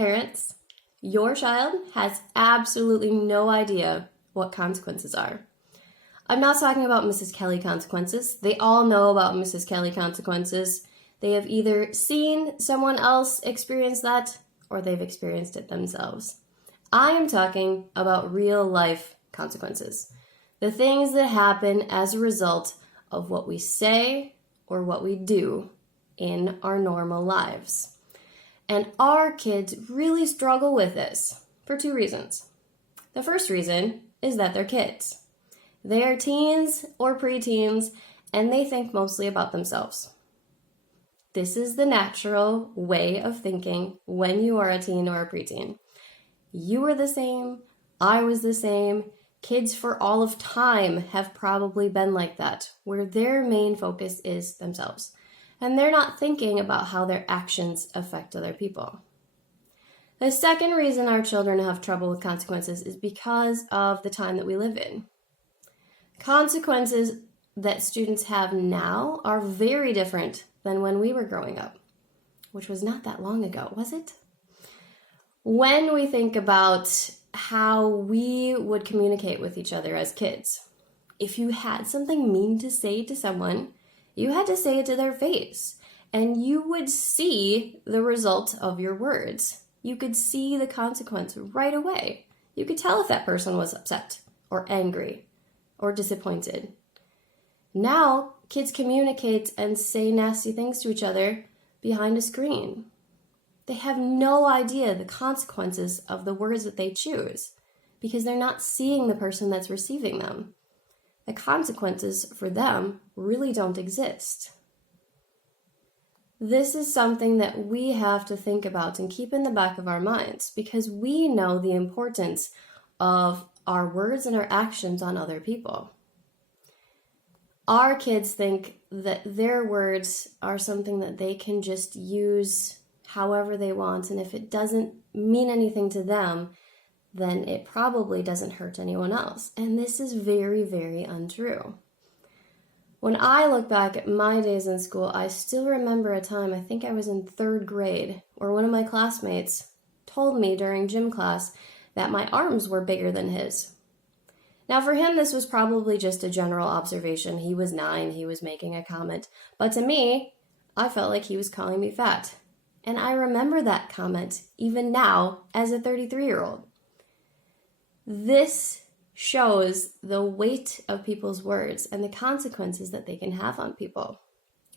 Parents, your child has absolutely no idea what consequences are. I'm not talking about Mrs. Kelly consequences. They all know about Mrs. Kelly consequences. They have either seen someone else experience that or they've experienced it themselves. I am talking about real life consequences. The things that happen as a result of what we say or what we do in our normal lives. And our kids really struggle with this for two reasons. The first reason is that they're kids. They are teens or preteens, and they think mostly about themselves. This is the natural way of thinking when you are a teen or a preteen. You were the same, I was the same. Kids for all of time have probably been like that, where their main focus is themselves. And they're not thinking about how their actions affect other people. The second reason our children have trouble with consequences is because of the time that we live in. Consequences that students have now are very different than when we were growing up, which was not that long ago, was it? When we think about how we would communicate with each other as kids, if you had something mean to say to someone, you had to say it to their face, and you would see the result of your words. You could see the consequence right away. You could tell if that person was upset or angry or disappointed. Now, kids communicate and say nasty things to each other behind a screen. They have no idea the consequences of the words that they choose because they're not seeing the person that's receiving them. The consequences for them really don't exist. This is something that we have to think about and keep in the back of our minds because we know the importance of our words and our actions on other people. Our kids think that their words are something that they can just use however they want, and if it doesn't mean anything to them, then it probably doesn't hurt anyone else. And this is very, very untrue. When I look back at my days in school, I still remember a time, I think I was in 3rd grade, where one of my classmates told me during gym class that my arms were bigger than his. Now for him, this was probably just a general observation. He was 9, he was making a comment. But to me, I felt like he was calling me fat. And I remember that comment even now as a 33-year-old. This shows the weight of people's words and the consequences that they can have on people.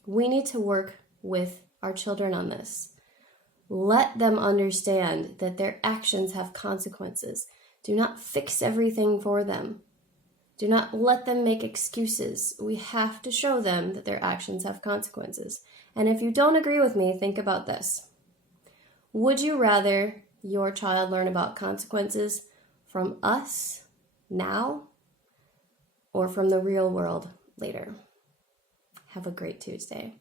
We need to work with our children on this. Let them understand that their actions have consequences. Do not fix everything for them. Do not let them make excuses. We have to show them that their actions have consequences. And if you don't agree with me, think about this. Would you rather your child learn about consequences from us now or from the real world later? Have a great Tuesday.